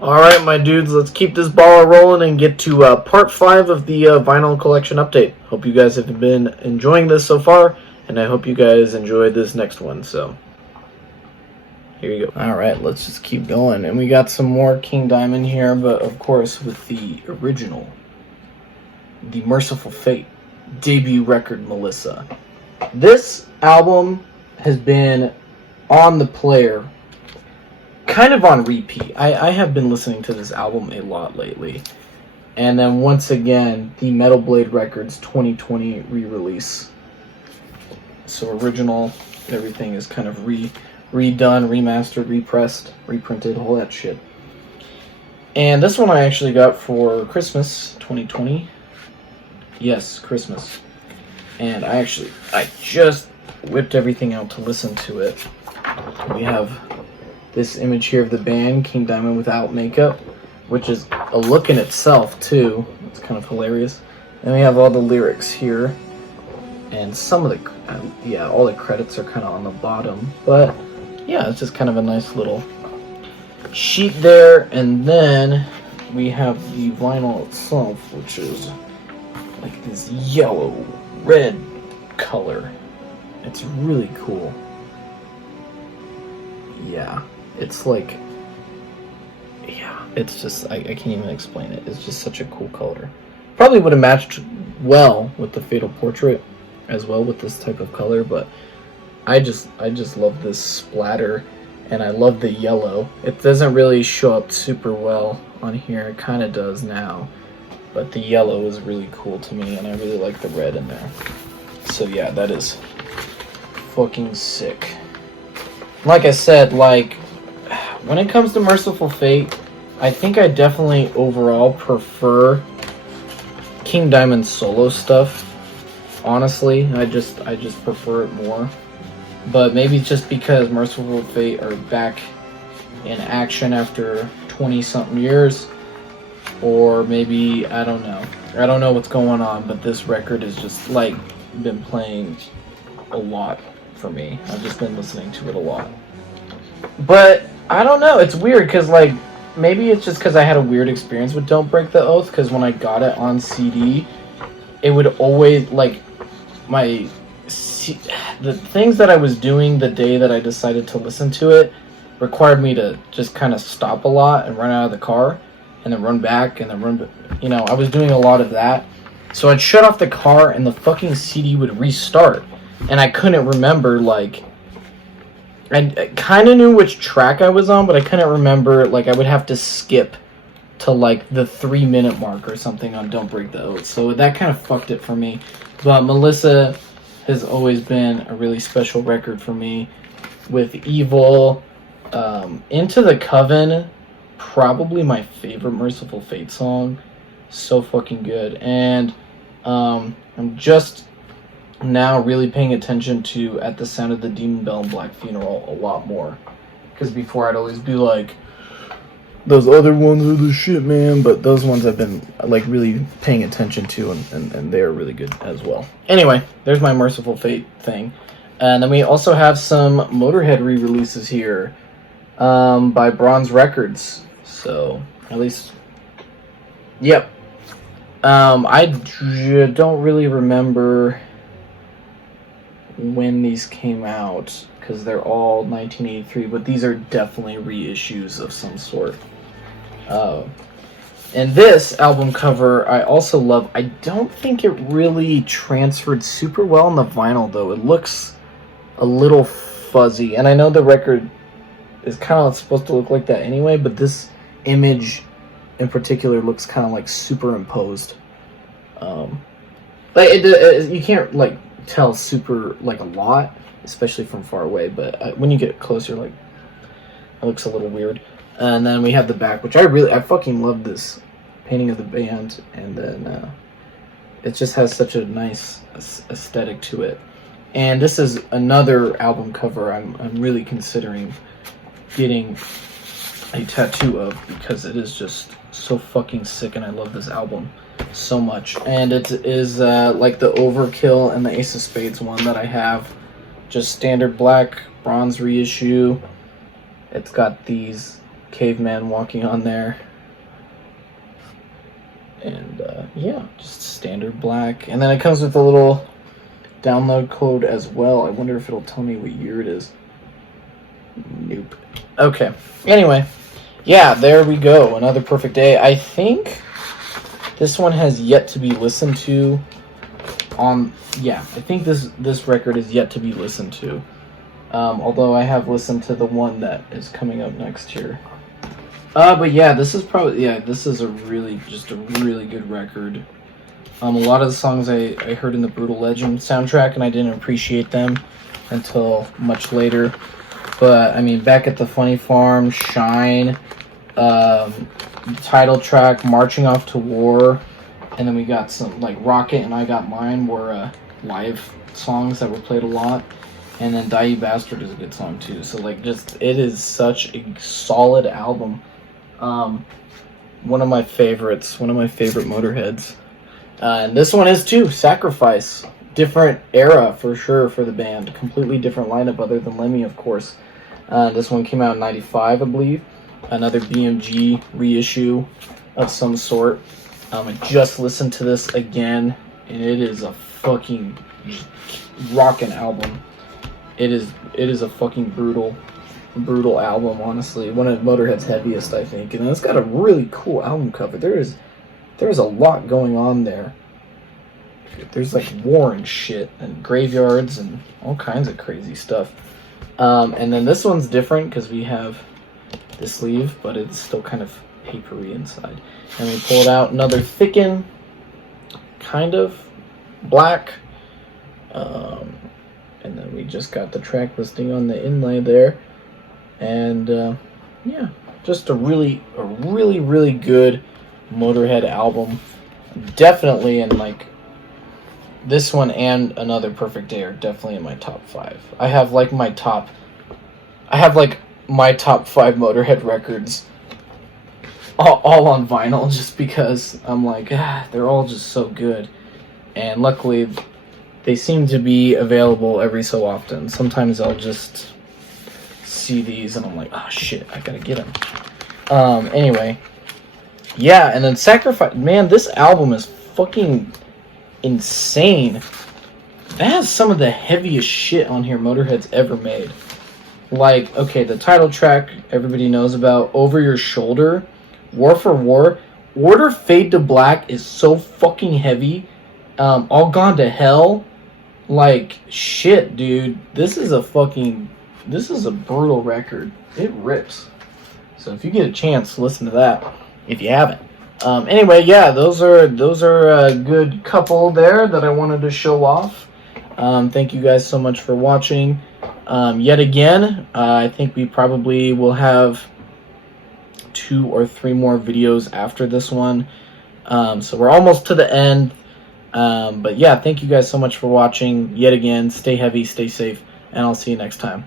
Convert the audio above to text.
Alright, my dudes, let's keep this ball rolling and get to part 5 of the vinyl collection update. Hope you guys have been enjoying this so far, and I hope you guys enjoyed this next one, so here you go. Alright, let's just keep going. And we got some more King Diamond here, but of course with the original, the Merciful Fate debut record, Melissa. This album has been on the player kind of on repeat. I have been listening to this album a lot lately. And then once again, the Metal Blade Records 2020 re-release. So original, everything is kind of redone, remastered, repressed, reprinted, all that shit. And this one I actually got for Christmas 2020. Yes, Christmas. And I just whipped everything out to listen to it. We have this image here of the band, King Diamond without makeup, which is a look in itself, too. It's kind of hilarious. And we have all the lyrics here. And some of the, all the credits are kind of on the bottom. But, yeah, it's just kind of a nice little sheet there. And then we have the vinyl itself, which is like this yellow-red color. It's really cool. Yeah. It's like, it's just, I can't even explain it. It's just such a cool color. Probably would have matched well with the Fatal Portrait as well with this type of color, but I just love this splatter, and I love the yellow. It doesn't really show up super well on here. It kind of does now, but the yellow is really cool to me, and I really like the red in there. So yeah, that is fucking sick. Like I said, like, when it comes to Merciful Fate, I think I definitely overall prefer King Diamond's solo stuff. Honestly, I just prefer it more. But maybe just because Merciful Fate are back in action after 20-something years, or maybe, I don't know. I don't know what's going on, but this record has just, like, been playing a lot for me. I've just been listening to it a lot. But I don't know, it's weird because, like, maybe it's just because I had a weird experience with Don't Break the Oath, because when I got it on CD, it would always, like, the things that I was doing the day that I decided to listen to it required me to just kind of stop a lot and run out of the car and then run back and then I was doing a lot of that. So I'd shut off the car and the fucking CD would restart, and I couldn't remember, like, I kind of knew which track I was on, but I couldn't remember, like, I would have to skip to, like, the 3-minute mark or something on Don't Break the Oath. So that kind of fucked it for me. But Melissa has always been a really special record for me. With Evil, Into the Coven, probably my favorite Merciful Fate song. So fucking good. And I'm just now really paying attention to At the Sound of the Demon Bell and Black Funeral a lot more, because before I'd always be like, those other ones are the shit, man, but those ones I've been, like, really paying attention to, and they're really good as well. Anyway, there's my Merciful Fate thing. And then we also have some Motorhead re-releases here by Bronze Records. So, at least, yep. I don't really remember when these came out, because they're all 1983, but these are definitely reissues of some sort. And this album cover I also love. I don't think it really transferred super well on the vinyl, though. It looks a little fuzzy, and I know the record is kind of supposed to look like that anyway, but this image in particular looks kind of like superimposed. Like you can't, like, tell super, like, a lot, especially from far away, but when you get closer, like, it looks a little weird. And then we have the back, which I fucking love this painting of the band, and then it just has such a nice aesthetic to it. And this is another album cover I'm really considering getting a tattoo of, because it is just so fucking sick, and I love this album so much. And it is like the Overkill and the Ace of Spades one that I have, just standard black bronze reissue. It's got these caveman walking on there. And yeah, just standard black. And then it comes with a little download code as well. I wonder if it'll tell me what year it is. Nope. Okay. Anyway, yeah, there we go. Another perfect day. I think this one has yet to be listened to on... Yeah, I think this record is yet to be listened to. Although I have listened to the one that is coming up next year. But yeah, this is probably... Yeah, this is just a really good record. A lot of the songs I heard in the Brutal Legend soundtrack, and I didn't appreciate them until much later. But, I mean, Back at the Funny Farm, Shine, title track, Marching Off to War, and then we got some, like, Rocket and I Got Mine were live songs that were played a lot. And then Die You Bastard is a good song, too. So, like, it is such a solid album. One of my favorites, one of my favorite Motorheads. And this one is too, Sacrifice. Different era for sure for the band. Completely different lineup other than Lemmy, of course. This one came out in 95, I believe. Another BMG reissue of some sort. I just listened to this again, and it is a fucking rockin' album. It is a fucking brutal album, honestly. One of Motorhead's heaviest, I think. And it's got a really cool album cover. There's a lot going on there. There's like war and shit and graveyards and all kinds of crazy stuff. And then this one's different because we have the sleeve, but it's still kind of papery inside. And we pulled out another Thicken, kind of black. And then we just got the track listing on the inlay there. And yeah, just a really good Motorhead album. Definitely in like this one and Another Perfect Day are definitely in my top 5. I have like my top 5 Motorhead records all on vinyl just because I'm like, they're all just so good. And luckily they seem to be available every so often. Sometimes I'll just see these and I'm like, oh shit, I gotta get them. Anyway, yeah, and then Sacrifice. Man, this album is fucking insane. That has some of the heaviest shit on here Motorhead's ever made. Like, okay, the title track everybody knows about, Over Your Shoulder, War for War, Order Fade to Black is so fucking heavy. All Gone to Hell, like, shit, dude. This is a brutal record. It rips. So if you get a chance, listen to that. If you haven't. Anyway, yeah, those are a good couple there that I wanted to show off. Thank you guys so much for watching. Yet again, I think we probably will have 2 or 3 more videos after this one. So we're almost to the end. But yeah, thank you guys so much for watching. Yet again, stay heavy, stay safe, and I'll see you next time.